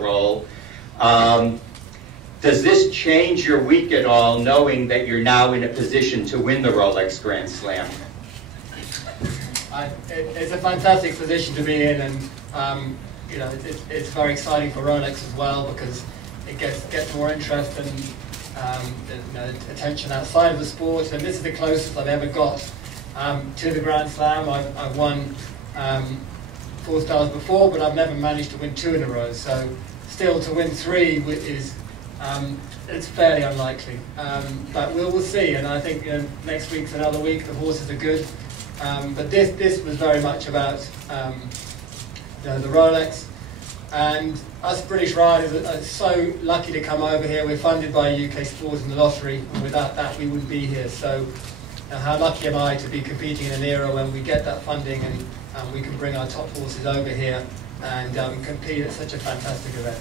role. Does this change your week at all, knowing that you're now in a position to win the Rolex Grand Slam? It's a fantastic position to be in, and you know, it's very exciting for Rolex as well, because it gets more interest and you know, attention outside of the sport. And this is the closest I've ever got to the Grand Slam. I've won 4 stars before, but I've never managed to win 2 in a row. So still to win 3 is it's fairly unlikely. But we'll see. And I think next week's another week. The horses are good. But this was very much about you know, the Rolex. And us British riders are so lucky to come over here. We're funded by UK Sport and the lottery, and without that we wouldn't be here. So how lucky am I to be competing in an era when we get that funding and we can bring our top horses over here and compete at such a fantastic event.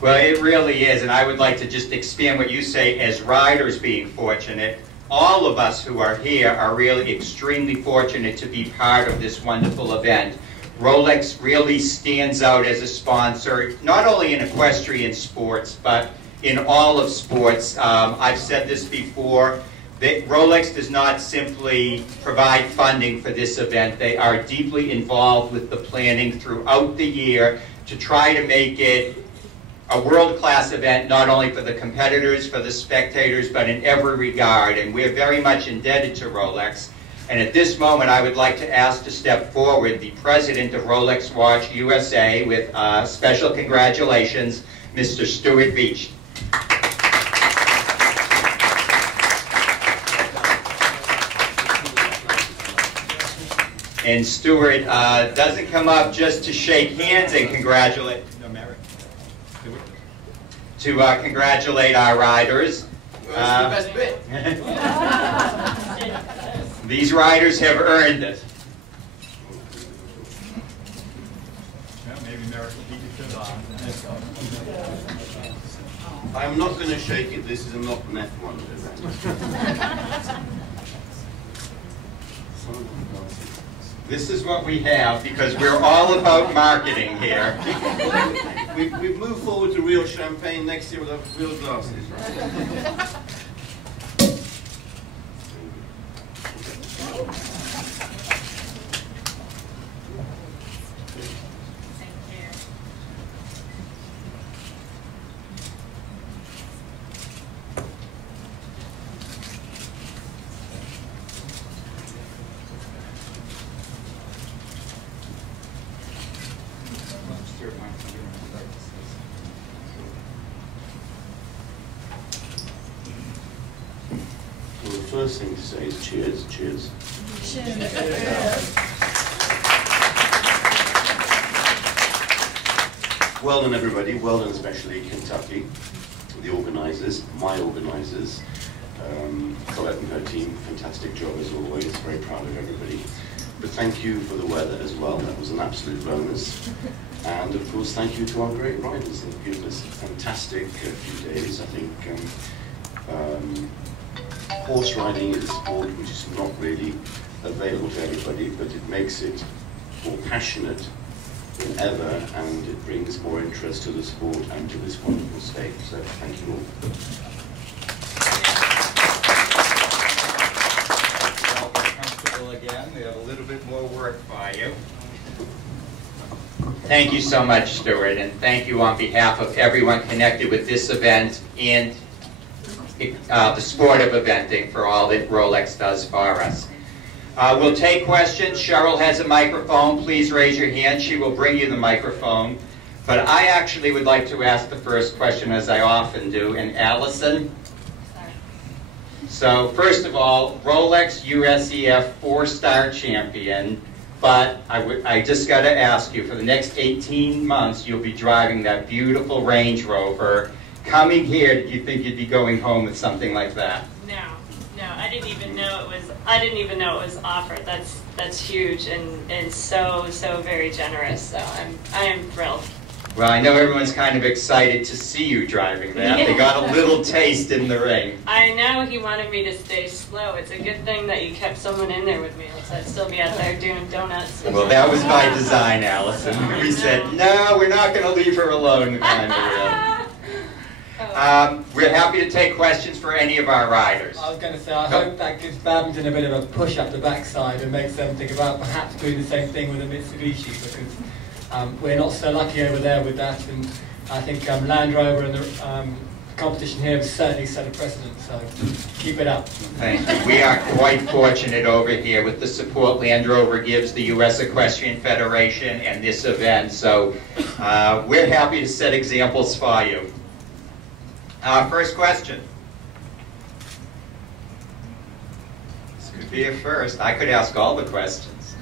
Well, it really is, and I would like to just expand what you say as riders being fortunate. All of us who are here are really extremely fortunate to be part of this wonderful event. Rolex really stands out as a sponsor, not only in equestrian sports, but in all of sports. I've said this before, that Rolex does not simply provide funding for this event. They are deeply involved with the planning throughout the year to try to make it a world-class event, not only for the competitors, for the spectators, but in every regard. And we're very much indebted to Rolex. And at this moment, I would like to ask to step forward the president of Rolex Watch USA with special congratulations, Mr. Stuart Beach. And Stuart doesn't come up just to shake hands and congratulate. To congratulate our riders. Well, that's the best bit. These riders have earned it. I'm not going to shake it. This is a not an F1 event. This is what we have because we're all about marketing here. We've moved forward to real champagne. Next year we'll have real glasses, right? Well, the first thing to say is cheers, cheers. Cheers. Well done, everybody. Well done, especially Kentucky, the organisers, my organisers, Colette and her team. Fantastic job as always. Very proud of everybody. But thank you for the weather as well. That was an absolute bonus. And of course, thank you to our great riders. They've given us a fantastic few days. I think horse riding is a sport which is not really available to everybody, but it makes it more passionate than ever, and it brings more interest to the sport and to this wonderful state. So thank you all. Well, we're comfortable again. We have a little bit more work for you. Thank you so much, Stuart, and thank you on behalf of everyone connected with this event and the sport of eventing for all that Rolex does for us. We'll take questions. Cheryl has a microphone. Please raise your hand. She will bring you the microphone. But I actually would like to ask the first question, as I often do. And Allison? Sorry. So first of all, Rolex USEF 4-star champion. But I just got to ask you, for the next 18 months, you'll be driving that beautiful Range Rover. Coming here, did you think you'd be going home with something like that? No, I didn't even know it was. I didn't even know it was offered. That's huge and so very generous. So I am thrilled. Well, I know everyone's kind of excited to see you driving that. Yeah. They got a little taste in the ring. I know he wanted me to stay slow. It's a good thing that you kept someone in there with me, else I'd still be out there doing donuts. Well, that was by design, Allison. We said, no, we're not going to leave her alone. Kind of. We're happy to take questions for any of our riders. I was going to say, I hope that gives badminton a bit of a push up the backside and makes them think about perhaps doing the same thing with a Mitsubishi, because we're not so lucky over there with that, and I think Land Rover and the competition here has certainly set a precedent, so keep it up. Thank you. We are quite fortunate over here with the support Land Rover gives the U.S. Equestrian Federation and this event, so we're happy to set examples for you. First question. This could be a first. I could ask all the questions.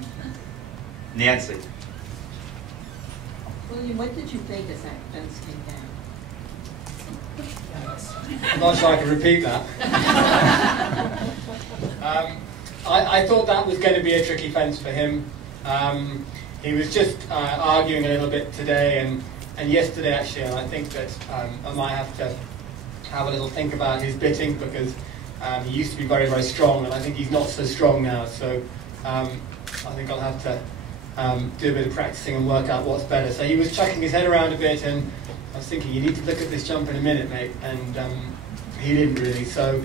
Nancy. William, what did you think as that fence came down? I'm not sure I can repeat that. I thought that was going to be a tricky fence for him. He was just arguing a little bit today and yesterday actually, and I think that I might have to have a little think about his bitting, because he used to be very, very strong, and I think he's not so strong now, so I think I'll have to do a bit of practicing and work out what's better. So he was chucking his head around a bit, and I was thinking, you need to look at this jump in a minute, mate, and he didn't really. So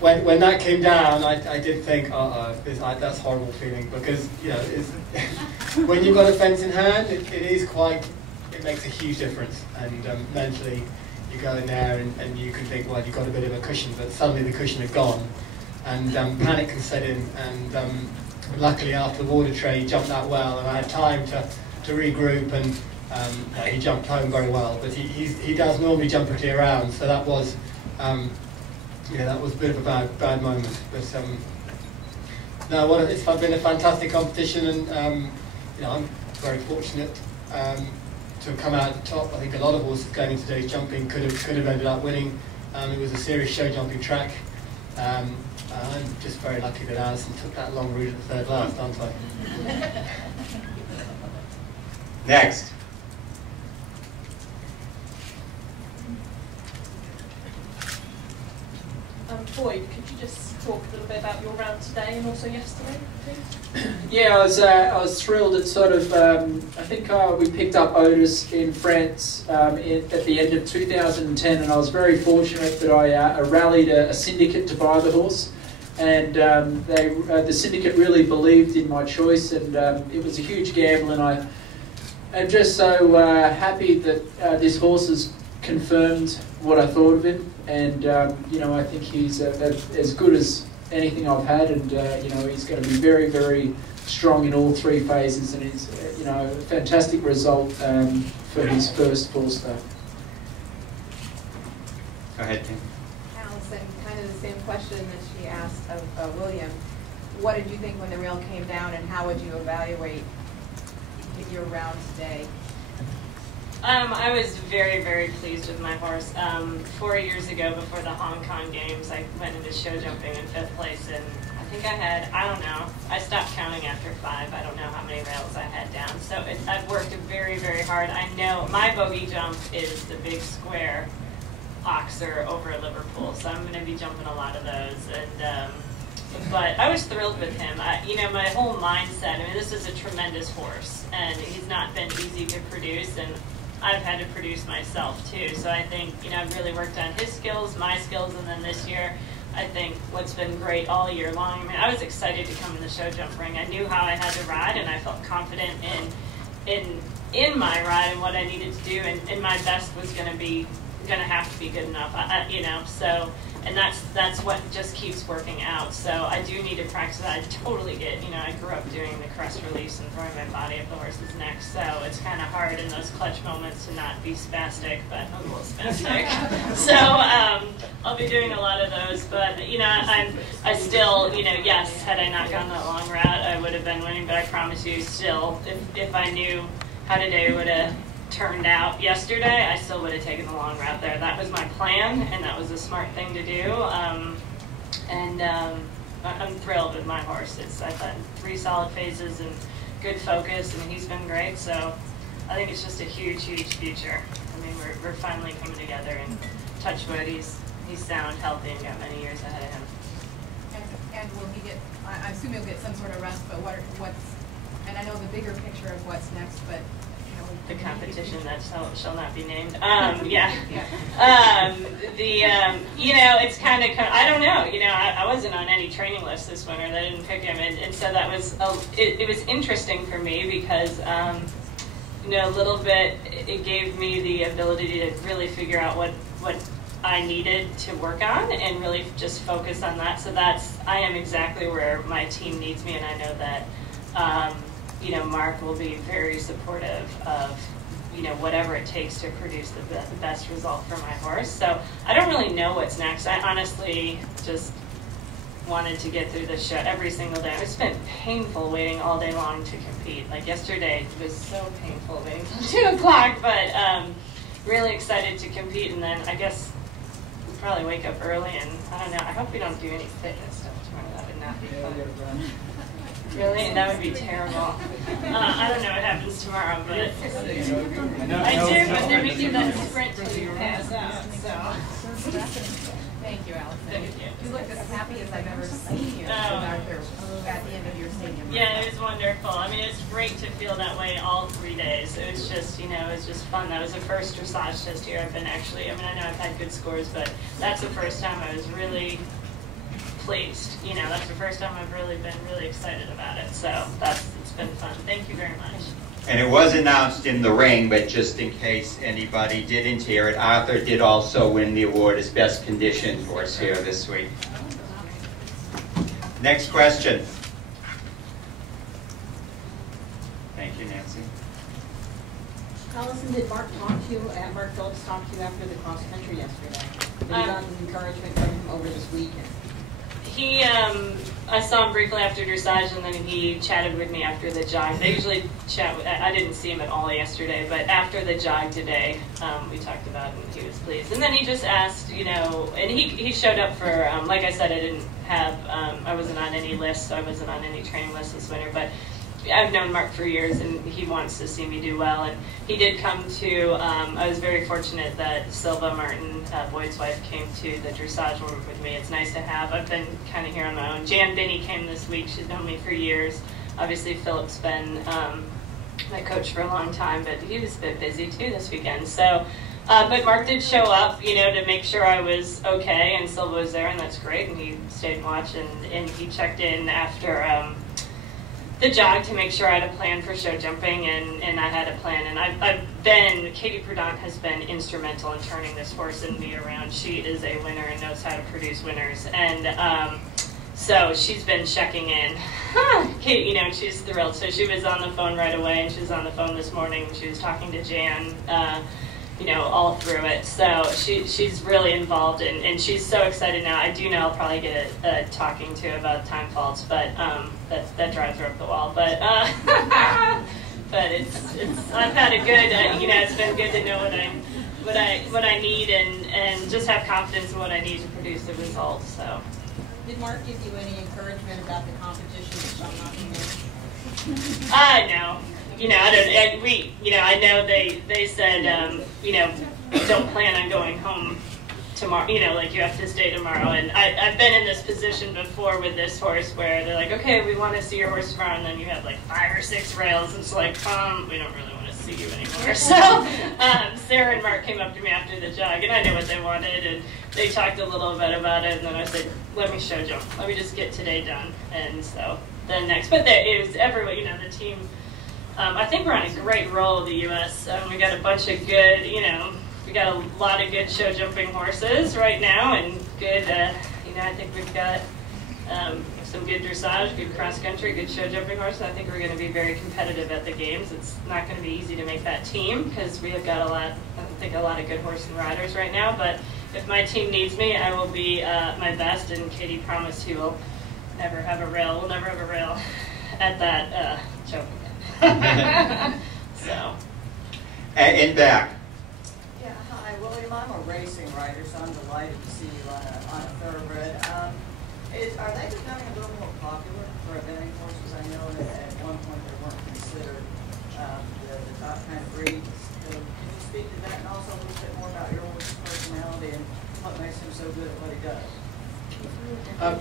when that came down, I did think, that's a horrible feeling, because you know, when you've got a fence in hand, it makes a huge difference, and mentally you go in there and you can think, well, you've got a bit of a cushion, but suddenly the cushion had gone, and panic can set in, and luckily after the water tray he jumped that well, and I had time to regroup, and he jumped home very well, but he does normally jump pretty around, so that was that was a bit of a bad moment, but no, it's been a fantastic competition, and I'm very fortunate to have come out at the top. I think a lot of horses going into today's jumping could have ended up winning. It was a serious show jumping track. I'm just very lucky that Alison took that long route at the third last, aren't I? Next. Boyd, could you just talk a little bit about your round today and also yesterday, please? Yeah, I was thrilled. It sort of, I think we picked up Otis in France at the end of 2010, and I was very fortunate that I rallied a syndicate to buy the horse, and the syndicate really believed in my choice, and it was a huge gamble, and I'm just so happy that this horse has confirmed what I thought of him, and I think he's as good as anything I've had, and he's going to be very, very strong in all three phases, and it's a fantastic result for his first horse though. Go ahead, Tim. Allison, kind of the same question that she asked of William. What did you think when the reel came down, and how would you evaluate your round today? I was very, very pleased with my horse. 4 years ago, before the Hong Kong Games, I went into show jumping in 5th place, and I think I had, I stopped counting after 5. I don't know how many rails I had down. So I've worked very, very hard. I know my bogey jump is the big square Oxer over Liverpool, so I'm going to be jumping a lot of those. And but I was thrilled with him. My whole mindset, this is a tremendous horse, and he's not been easy to produce, and I've had to produce myself too. So I think, I've really worked on his skills, my skills, and then this year, I think what's been great all year long, I was excited to come in the show jump ring. I knew how I had to ride, and I felt confident in my ride and what I needed to do, and my best was going to have to be good enough, so, and that's what just keeps working out. So I do need to practice that. I totally get, I grew up doing the crest release and throwing my body up the horse's neck, so it's kind of hard in those clutch moments to not be spastic, but I'm a little spastic. So I'll be doing a lot of those, but I still, yes, had I not gone that long route, I would have been winning, but I promise you still, if I knew how today would have turned out yesterday, I still would have taken the long route there. That was my plan, and that was a smart thing to do. I'm thrilled with my horse. I've had 3 solid phases and good focus, and he's been great. So I think it's just a huge, huge future. I mean, we're finally coming together, and touch wood, he's sound, healthy, and got many years ahead of him. And will he get, I assume he'll get some sort of rest, but what's, and I know the bigger picture of what's next, but, you know. The competition that shall not be named. You know, it's kind of, I don't know, you know, I wasn't on any training list this winter. They didn't pick him, and so that was, it was interesting for me because, you know, a little bit, it gave me the ability to really figure out what I needed to work on and really just focus on that. So I am exactly where my team needs me, and I know that, you know, Mark will be very supportive of, you know, whatever it takes to produce the best result for my horse. So I don't really know what's next. I honestly just wanted to get through the show every single day. It's been painful waiting all day long to compete. Like yesterday was so painful waiting till 2 o'clock, but really excited to compete. And then I guess we'll probably wake up early, and I don't know, I hope we don't do any fitness stuff tomorrow. That would not be fun. Really? That would be terrible. I don't know what happens tomorrow, but I do, but they're making that sprint to pass out, so. Thank you, Allison. Thank you. You look as happy as I've ever seen you out there at the end of your stadium. Yeah, it was wonderful. I mean, it's great to feel that way all 3 days. It was just, you know, it was just fun. That was the first dressage test here I've been actually, I mean, I know I've had good scores, but that's the first time I was really pleased. You know, that's the first time I've really been really excited about it. So it's been fun. Thank you very much. And it was announced in the ring, but just in case anybody didn't hear it, Arthur did also win the award as best conditioned horse here this week. Next question. Thank you, Nancy. Allison, did Mark Phillips talk to you after the cross country yesterday? Did you got encouragement from him over this weekend? He, I saw him briefly after dressage, and then he chatted with me after the jog. They usually chat with, I didn't see him at all yesterday, but after the jog today, we talked about it, and he was pleased. And then he just asked, you know, and he showed up for, like I said, I didn't have, I wasn't on any list, so I wasn't on any training list this winter, but I've known Mark for years, and he wants to see me do well. And he did come to, I was very fortunate that Silva Martin, Boyd's wife, came to the dressage room with me. It's nice to have. I've been kind of here on my own. Jan Binney came this week. She's known me for years. Obviously, Philip's been my coach for a long time, but he was a bit busy too this weekend. So, but Mark did show up, you know, to make sure I was okay, and Silva was there, and that's great. And he stayed and watched, and he checked in after the jog to make sure I had a plan for show jumping, and I had a plan. And Katie Prudhomme has been instrumental in turning this horse and me around. She is a winner and knows how to produce winners. And so she's been checking in. Kate, you know, she's thrilled. So she was on the phone right away, and she was on the phone this morning. She was talking to Jan, you know, all through it. So she's really involved, and she's so excited now. I do know I'll probably get a talking to about time faults, but that drives her up the wall. But but it's I've had a good, you know, it's been good to know what I need and just have confidence in what I need to produce the results. So. Did Mark give you any encouragement about the competition that shall not be named? No. You know, I don't. You know, I know they said, you know, don't plan on going home tomorrow. You know, like you have to stay tomorrow. And I've been in this position before with this horse where they're like, okay, we want to see your horse tomorrow, and then you have like 5 or 6 rails. And it's like, we don't really want to see you anymore. So Sarah and Mark came up to me after the jog, and I knew what they wanted, and they talked a little bit about it. And then I said, let me show jump. Let me just get today done. And so then next, but it was everyone. You know, the team. I think we're on a great roll with the U.S. We got a bunch of good, you know, we got a lot of good show jumping horses right now, and good, you know, I think we've got some good dressage, good cross country, good show jumping horses. I think we're going to be very competitive at the games. It's not going to be easy to make that team because we have got a lot of good horse and riders right now. But if my team needs me, I will be my best. And Katie promised he will never have a rail. We'll never have a rail at that show. So. And back. Yeah, hi, William. I'm a racing rider, so I'm delighted to see you on a thoroughbred. Are they becoming a little more popular for eventing horses? I know that at one point they weren't considered the top kind of breed. and also a little bit more about your horse's personality and what makes him so good at what he does.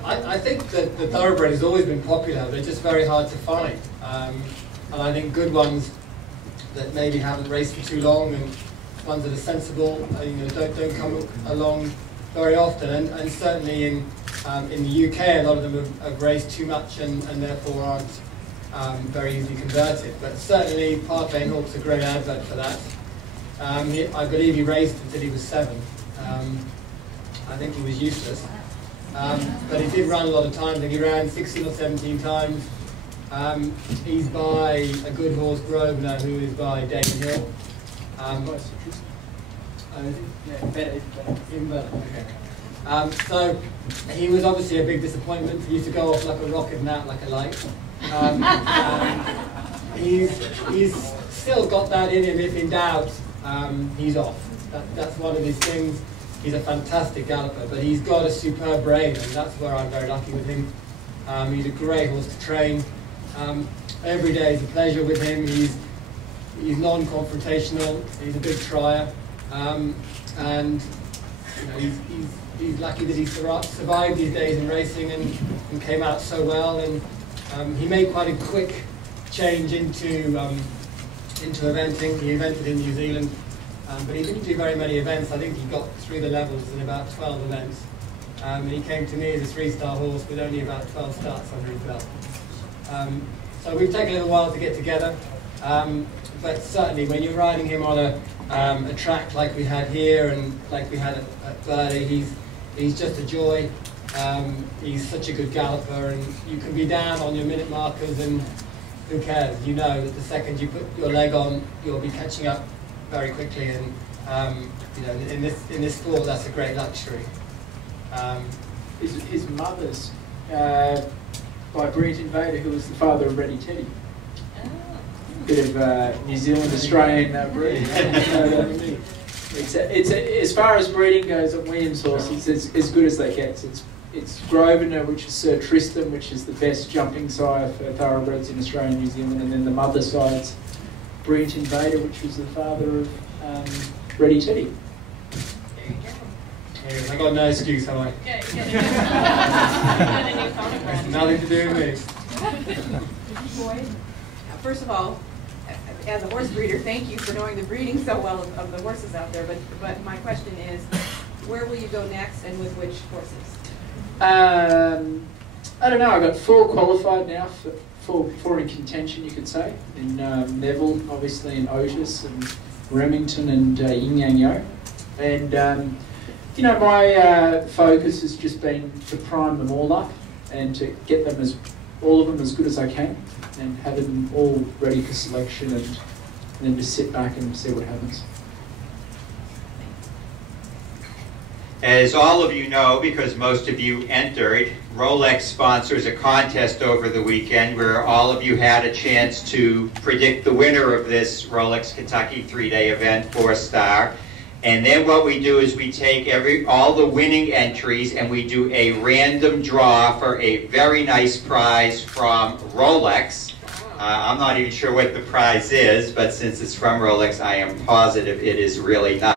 I think that the thoroughbred has always been popular. They're just very hard to find, and I think good ones that maybe haven't raced for too long and ones that are sensible, don't come along very often. And certainly in the UK, a lot of them have raced too much and therefore aren't very easily converted. But certainly Park Lane Hawk's a great advert for that. I believe he raced until he was 7. I think he was useless. But he did run a lot of times. I think he ran 16 or 17 times. He's by a good horse, Grosvenor, who is by Damon Hill. Even better. Okay. So he was obviously a big disappointment. He used to go off like a rocket and out like a light. He's still got that in him. If in doubt, he's off. That's one of his things. He's a fantastic galloper, but he's got a superb brain, and that's where I'm very lucky with him. He's a great horse to train. Every day is a pleasure with him. He's non-confrontational. He's a big trier, and he's lucky that he survived these days in racing and came out so well. And he made quite a quick change into eventing. He evented in New Zealand. But he didn't do very many events. I think he got through the levels in about 12 events. And he came to me as a 3-star horse with only about 12 starts under his belt. So we've taken a little while to get together. But certainly when you're riding him on a track like we had here and like we had at Burley, he's just a joy. He's such a good galloper, and you can be down on your minute markers and who cares? You know that the second you put your leg on, you'll be catching up very quickly, and in this sport, that's a great luxury. His mother's by Brent Invader, who was the father of Ready Teddy. Bit of New Zealand Australian breed. It's as far as breeding goes at Williams horse, it's as good as they get. It's Grosvenor, which is Sir Tristan, which is the best jumping sire for thoroughbreds in Australia and New Zealand, and then the mother side's Brent Invader, which was the father of Ready Teddy. There you go. I got no excuse, have I? Yeah, you get a new photograph. Nothing to do with me. Boyd, first of all, as a horse breeder, thank you for knowing the breeding so well of the horses out there. But my question is, where will you go next, and with which horses? I don't know. I've got 4 qualified now, four in contention, you could say. In Neville, obviously, in Otis, and Remington, and Yin Yang Yo. And my focus has just been to prime them all up and to get them all of them as good as I can, and have them all ready for selection, and then just sit back and see what happens. As all of you know, because most of you entered, Rolex sponsors a contest over the weekend where all of you had a chance to predict the winner of this Rolex Kentucky 3-day event, 4-star. And then what we do is we take all the winning entries and we do a random draw for a very nice prize from Rolex. I'm not even sure what the prize is, but since it's from Rolex, I am positive it is really nice.